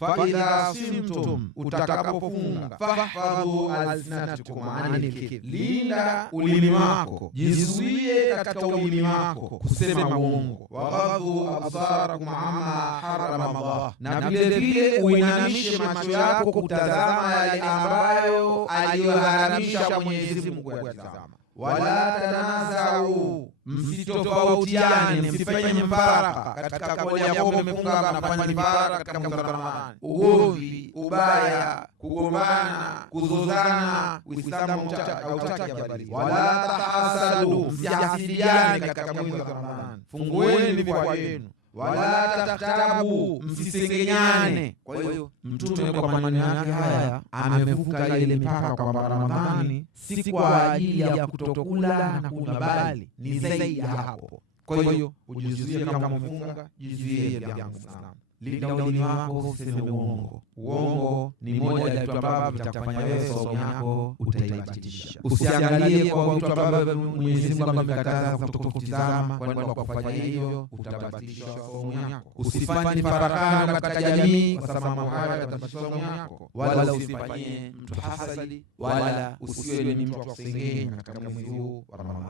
fa idha simtum, utakapofunga, fahfadhu alsinatakum anil kadhib, linda ulimi wako, jizuie katika ulimi wako kusema uongo. Waghadhu absarakum amma harama Allah, na vile vile uinamishe macho yako kutazama yale ambayo aliyoharamisha Mwenyezi Mungu kuyatazama. Wala tanazau, msitofautiane, msifanye mfaraka katika kauli yako. Umefunga mnafanya mfaraka katika mwezi wa Ramadhani, ugomvi, ubaya, kugombana, kuzozana, Uislamu hautaki habari. Wala tahasadu, msihasidiane katika mwezi wa Ramadhani, fungueni kwa yenu. Wala takhtabu, msisengenyane. Kwa hiyo Mtume kwa maneno yake haya amevuka ile mipaka kwa Ramadhani, si kwa ajili ya kutokula na kunywa, bali ni zaidi ya hapo. Kwa hiyo ujizuie, kama umefunga jizuie jambo sana. Linda ulimi wako usiseme uongo. Uongo ni moja ya vitu ambavyo vitakufanya wewe saumu yako utaibatilisha. Usiangalie kwa vitu ambavyo Mwenyezi Mungu amekataza kutokutizama, kwani kwa kufanya hivyo utabatilisha saumu yako. Usifanye farakano katika jamii, kwa sababu haya yatabatilisha saumu yako. Wala usifanyie mtu hasadi, wala usiwe ni mtu wa kusengenya katika mwezi huu wa Ramadhani.